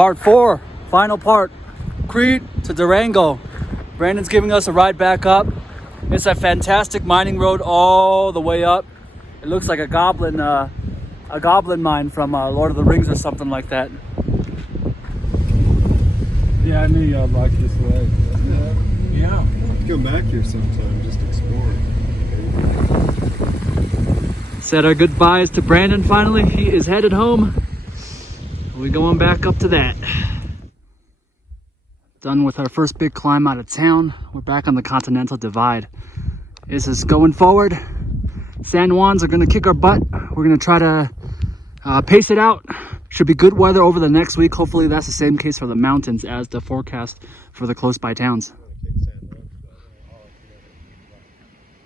Part 4, final part, Creede to Durango. Brandon's giving us a ride back up. It's a fantastic mining road all the way up. It looks like a goblin mine from Lord of the Rings or something like that. Yeah, I knew y'all liked this way. Yeah. Come back here sometime, just explore it. Said our goodbyes to Brandon finally. He is headed home. We're going back up to that. Done with our first big climb out of town. We're back on the Continental Divide. This is going forward. San Juans are gonna kick our butt. We're gonna try to pace it out. Should be good weather over the next week. Hopefully that's the same case for the mountains as the forecast for the close by towns.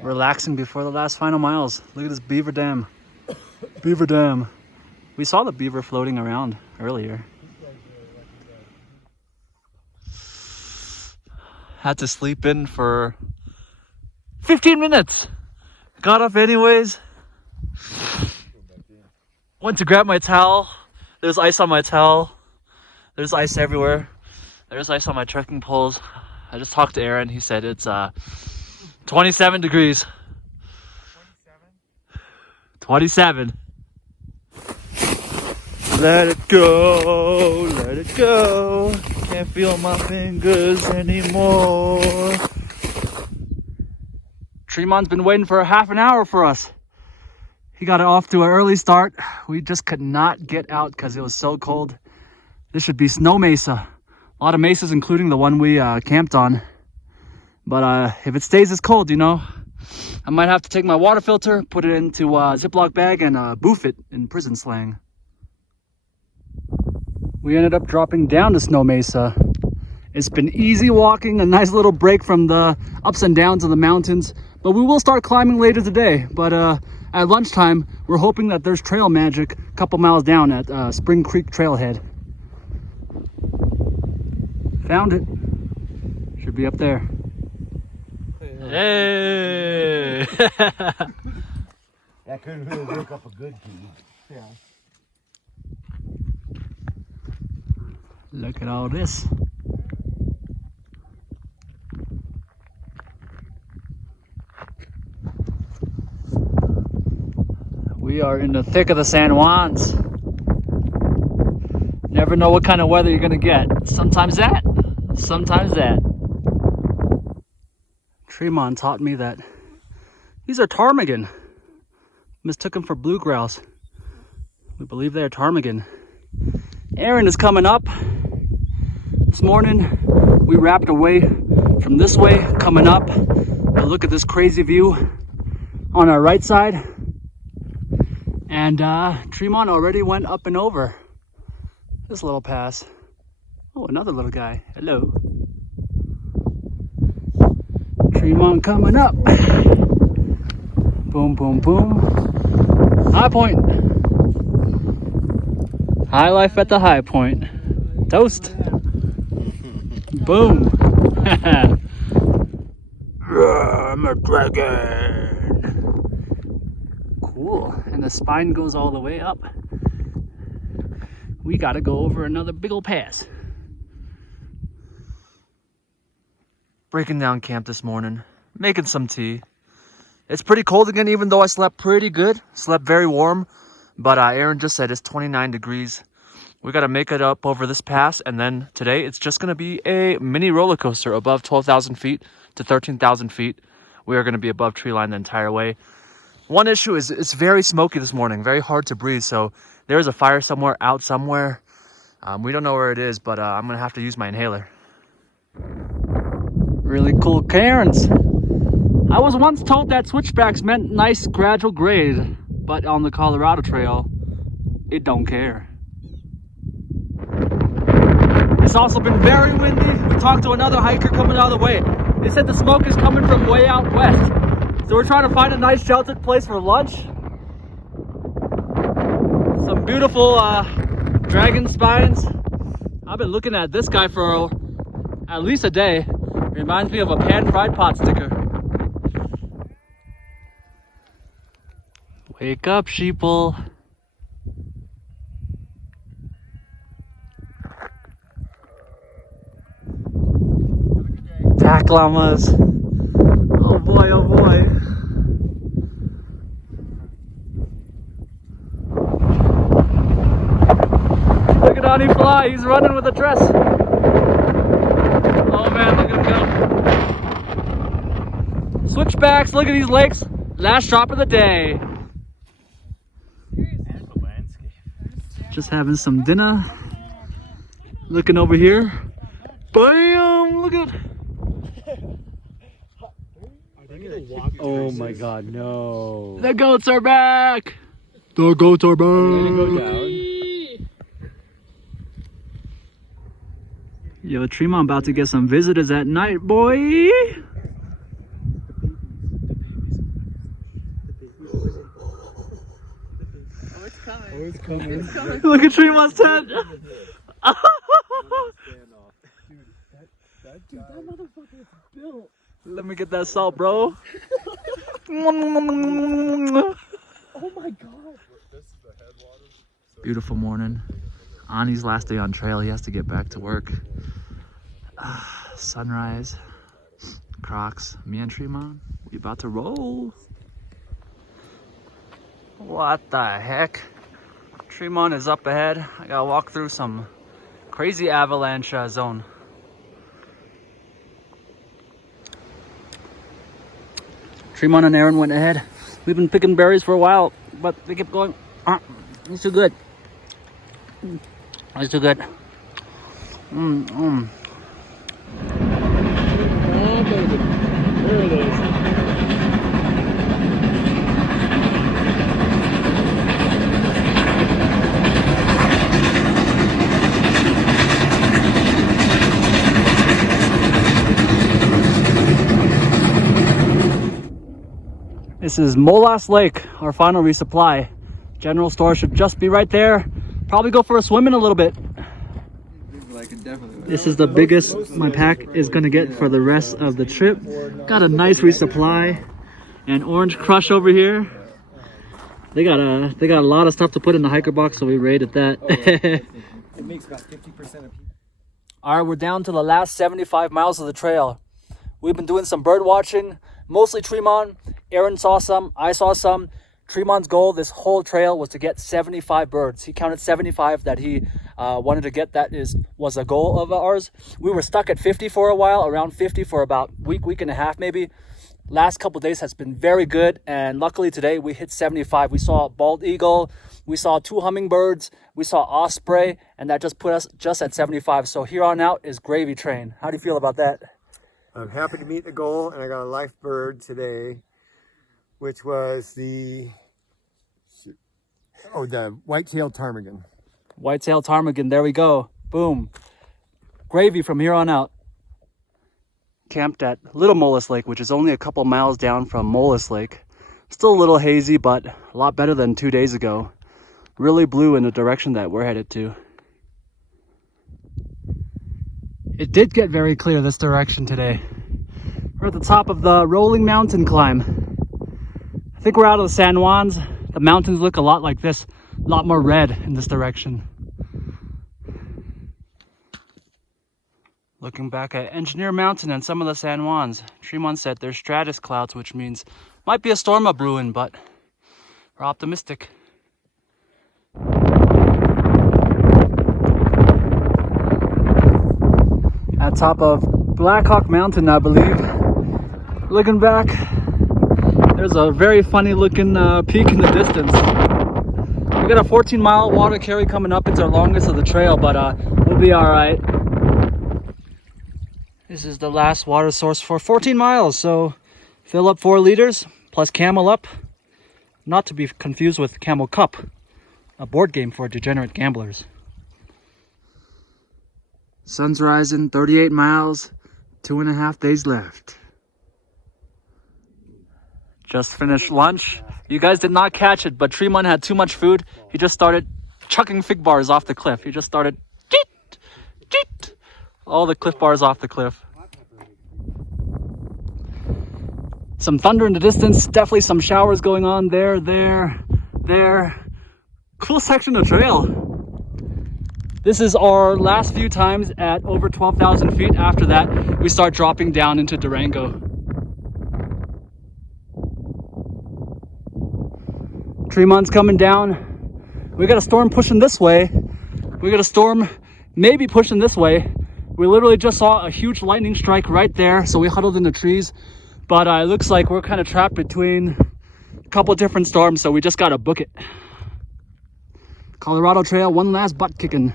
Relaxing before the last final miles. Look at this beaver dam. Beaver dam. We saw the beaver floating around earlier. Had to sleep in for 15 minutes. Got up anyways. Went to grab my towel. There's ice on my towel. There's ice everywhere. There's ice on my trekking poles. I just talked to Aaron. He said it's 27 degrees. 27. Let it go, let it go. Can't feel my fingers anymore. Treemon's been waiting for a half an hour for us. He got it off to an early start. We just could not get out because it was so cold. This should be Snow Mesa. A lot of mesas, including the one we camped on. But if it stays this cold, you know, I might have to take my water filter, put it into a Ziploc bag, and boof it in prison slang. We ended up dropping down to Snow Mesa. It's been easy walking, a nice little break from the ups and downs of the mountains. But we will start climbing later today. But at lunchtime, we're hoping that there's trail magic a couple miles down at Spring Creek Trailhead. Found it. Should be up there. Hey! That couldn't really look up a good key. Yeah. Look at all this. We are in the thick of the San Juans. Never know what kind of weather you're gonna get. Sometimes that, sometimes that. Treemon taught me that these are ptarmigan. Mistook them for blue grouse. We believe they are ptarmigan. Aaron is coming up. This morning we wrapped away from this way, coming up. Now look at this crazy view on our right side. And Treemon already went up and over this little pass. Oh, another little guy. Hello. Treemon coming up. Boom, boom, boom. High point. High life at the high point. Toast. Boom. I'm a dragon. Cool. And the spine goes all the way up. We gotta go over another big old pass. Breaking down camp this morning, making some tea. It's pretty cold again, even though I slept pretty good. Slept very warm, but Aaron just said it's 29 degrees. We got to make it up over this pass, and then today it's just going to be a mini roller coaster above 12,000 feet to 13,000 feet. We are going to be above tree line the entire way. One issue is it's very smoky this morning, very hard to breathe, so there's a fire somewhere out somewhere. We don't know where it is, but I'm going to have to use my inhaler. Really cool cairns. I was once told that switchbacks meant nice gradual grade, but on the Colorado Trail, it don't care. It's also been very windy. We talked to another hiker coming out of the way. They said the smoke is coming from way out west. So we're trying to find a nice sheltered place for lunch. Some beautiful dragon spines. I've been looking at this guy for at least a day. Reminds me of a pan-fried pot sticker. Wake up, sheeple. bike llamas. Oh boy, oh boy. Look at Ani fly, he's running with a dress. Oh man, look at him go. Switchbacks, look at these lakes. Last drop of the day. Just having some dinner. Looking over here. Bam! Look at. Oh my god, no. The goats are back! The goats are back! Go down. Yo, Treemon about to get some visitors at night, boy! Oh, it's coming. Look at Treemon's tent! That motherfucker is built. Let me get that salt, bro. Oh my god. Beautiful morning. Ani's last day on trail. He has to get back to work. Sunrise. Crocs. Me and Treemon. We about to roll. What the heck? Treemon is up ahead. I gotta walk through some crazy avalanche zone. Treemon and Aaron went ahead. We've been picking berries for a while, but they kept going. It's too good. It's too good. Oh, baby. There it is. This is Molas Lake, our final resupply. General store should just be right there. Probably go for a swim in a little bit. This is the biggest my pack is gonna get for the rest of the trip. Got a nice resupply. And Orange Crush over here. They got a lot of stuff to put in the hiker box, so we rated that. It makes about 50% of people. Alright, we're down to the last 75 miles of the trail. We've been doing some bird watching, mostly Treemon. Aaron saw some, I saw some. Treemon's goal this whole trail was to get 75 birds. He counted 75 that he wanted to get. That was a goal of ours. We were stuck at 50 for a while, around 50 for about week and a half maybe. Last couple days has been very good, and luckily today we hit 75. We saw a bald eagle, we saw 2 hummingbirds, we saw osprey, and that just put us just at 75. So here on out is gravy train. How do you feel about that? I'm happy to meet the goal, and I got a life bird today, which was the white-tailed ptarmigan. White-tailed ptarmigan, there we go. Boom. Gravy from here on out. Camped at Little Molas Lake, which is only a couple miles down from Molas Lake. Still a little hazy, but a lot better than 2 days ago. Really blue in the direction that we're headed to. It did get very clear this direction today. We're at the top of the rolling mountain climb. I think we're out of the San Juans. The mountains look a lot like this, a lot more red in this direction. Looking back at Engineer Mountain and some of the San Juans, Treemon said there's stratus clouds, which means might be a storm a-brewing, but we're optimistic. At top of Blackhawk Mountain, I believe. Looking back, there's a very funny looking peak in the distance. We got a 14-mile water carry coming up. It's our longest of the trail, but we'll be all right. This is the last water source for 14 miles, so fill up 4 liters plus Camel Up, not to be confused with Camel Cup, a board game for degenerate gamblers. Sun's rising, 38 miles, 2.5 days left. Just finished lunch. You guys did not catch it, but Treemon had too much food. He just started chucking fig bars off the cliff. He just started all the cliff bars off the cliff. Some thunder in the distance, definitely some showers going on there. Cool section of trail. This is our last few times at over 12,000 feet. After that, we start dropping down into Durango. Treemon's coming down. We got a storm pushing this way. We got a storm maybe pushing this way. We literally just saw a huge lightning strike right there, so we huddled in the trees. But it looks like we're kind of trapped between a couple different storms, so we just gotta book it. Colorado Trail, one last butt kicking.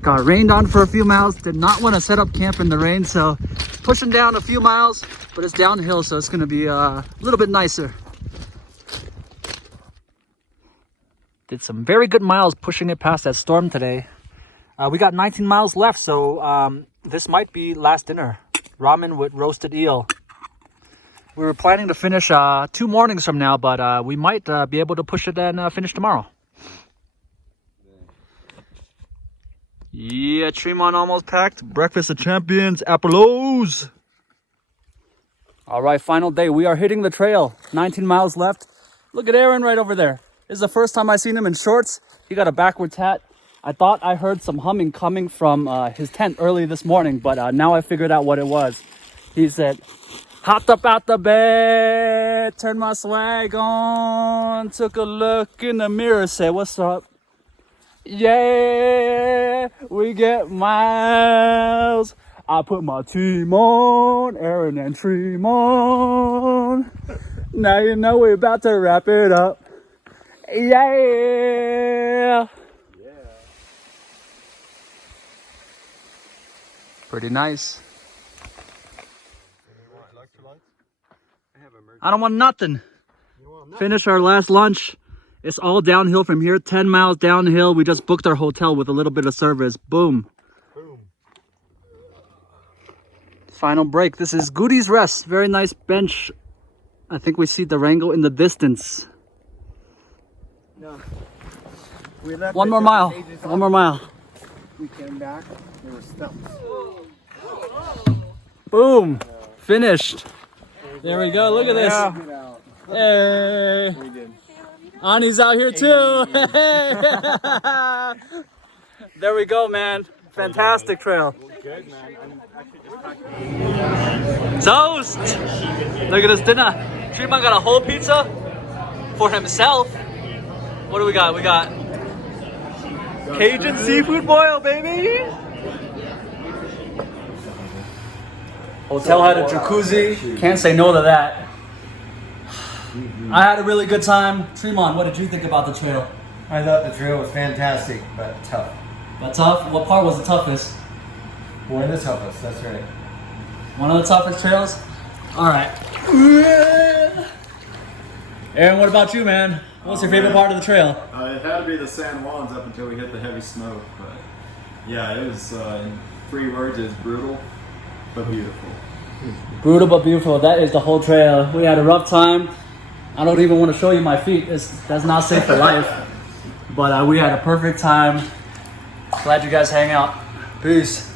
Got rained on for a few miles. Did not want to set up camp in the rain, so pushing down a few miles, but it's downhill, so it's going to be a little bit nicer. Did some very good miles pushing it past that storm today. We got 19 miles left, so this might be last dinner. Ramen with roasted eel. We were planning to finish 2 mornings from now, but we might be able to push it and finish tomorrow. Yeah, Treemon almost packed. Breakfast of champions, Apollos. All right, final day. We are hitting the trail. 19 miles left. Look at Aaron right over there. This is the first time I've seen him in shorts. He got a backwards hat. I thought I heard some humming coming from his tent early this morning, but now I figured out what it was. He said, hopped up out the bed, turned my swag on, took a look in the mirror, said, what's up? Yeah, we get miles. I put my team on, Aaron and Treemon. Now you know we're about to wrap it up. Yeah. Pretty nice. I don't want nothing. Finish our last lunch. It's all downhill from here, 10 miles downhill. We just booked our hotel with a little bit of service. Boom. Boom. Final break. This is Goody's Rest. Very nice bench. I think we see Durango in the distance. No. We left One at more different mile. stages One more mile. We came back. There were stumps. Boom. Finished. There we go. Look at this. Yeah. Hey. We did. Ani's out here too. There we go, man. Fantastic trail. Good, man. I'm actually just Toast. Look at this dinner. Treemon got a whole pizza for himself. What do we got? We got Cajun seafood boil, baby. Hotel had a jacuzzi. Can't say no to that. I had a really good time. Treemon, what did you think about the trail? I thought the trail was fantastic, but tough. But tough? What part was the toughest? One of the toughest, that's right. One of the toughest trails? Alright. Aaron, what about you, man? What's your favorite part of the trail? It had to be the San Juans up until we hit the heavy smoke, but yeah, it was, in 3 words, it's brutal, but beautiful. Brutal but beautiful. That is the whole trail. We had a rough time. I don't even want to show you my feet. That's not safe for life. But we had a perfect time. Glad you guys hang out. Peace.